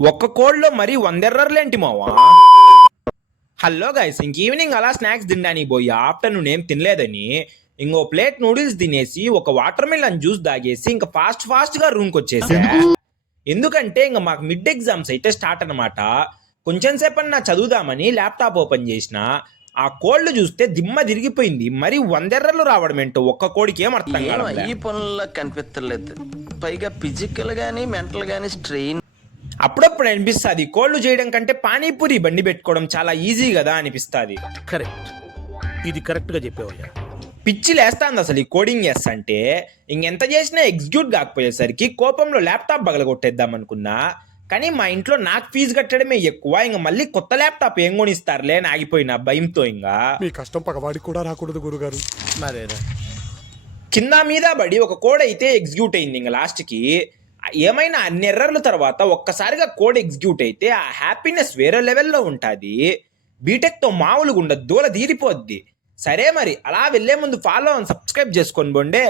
ఒక్క కోడ్లో మరి 100 ఎర్రర్లేంటి మావా? హలో గైస్, ఇంక ఈవినింగ్ అలా స్నాక్స్ తినడానికి పోయి ఆఫ్టర్నూన్ ఏం తినలేదని ఇంకో ప్లేట్ నూడిల్స్ తినేసి ఒక వాటర్ మిలన్ జ్యూస్ దాగేసి ఇంకా ఫాస్ట్ గా రూమ్కి వచ్చేసా. ఎందుకంటే ఇంకా మాకు మిడ్ ఎగ్జామ్స్ అయితే స్టార్ట్ అనమాట. కొంచెం సేపన్నా చదువుదామని ల్యాప్టాప్ ఓపెన్ చేసిన ఆ కోడ్లు చూస్తే దిమ్మ తిరిగిపోయింది. మరి 100 ఎర్రర్లు రావడం ఏంటో ఒక్క కోడికి ఏం అర్థం కాదు. ఈ పనుల్లో కనిపించలేదు, పైగా ఫిజికల్ గానీ మెంటల్ గానీ స్ట్రెయిన్. అప్పుడప్పుడు అనిపిస్తుంది కోళ్ళు చేయడం కంటే పానీపూరి బండి పెట్టుకోవడం చాలా ఈజీ కదా అనిపిస్తుంది. కరెక్ట్, ఇది కరెక్ట్ గా చెప్పావయ్యా. పిచ్చి లేస్తాంది అసలు ఈ కోడింగ్ చేస్తంటే. ఇంకెంత చేసినా ఎగ్జిక్యూట్ కాకపోయేసరికి కోపంలో ల్యాప్టాప్ బగలగొట్టేద్దాం అనుకున్నా. కానీ మా ఇంట్లో నాకు ఫీజు కట్టడమే ఎక్కువ, ఇంకా మళ్ళీ కొత్త ల్యాప్టాప్ ఏం కొనిస్తారులే అని ఆగిపోయినా భయంతో. ఇంకా మీ కష్టం పగవాడికి కూడా రాకూడదు గురుగారు. మరేరా కింద మీద పడి ఒక కోడ్ అయితే ఎగ్జిక్యూట్ అయింది. ఇంకా లాస్ట్కి ఏమైనా అన్ని ఎర్రర్ల తర్వాత ఒక్కసారిగా కోడ్ ఎగ్జిక్యూట్ అయితే ఆ హ్యాపీనెస్ వేరే లెవెల్లో ఉంటుంది. బీటెక్తో మామూలుగా ఉండదు, దూల తీరిపోద్ది. సరే మరి అలా వెళ్లే ముందు ఫాలో అండ్ సబ్స్క్రైబ్ చేసుకొని బోండే.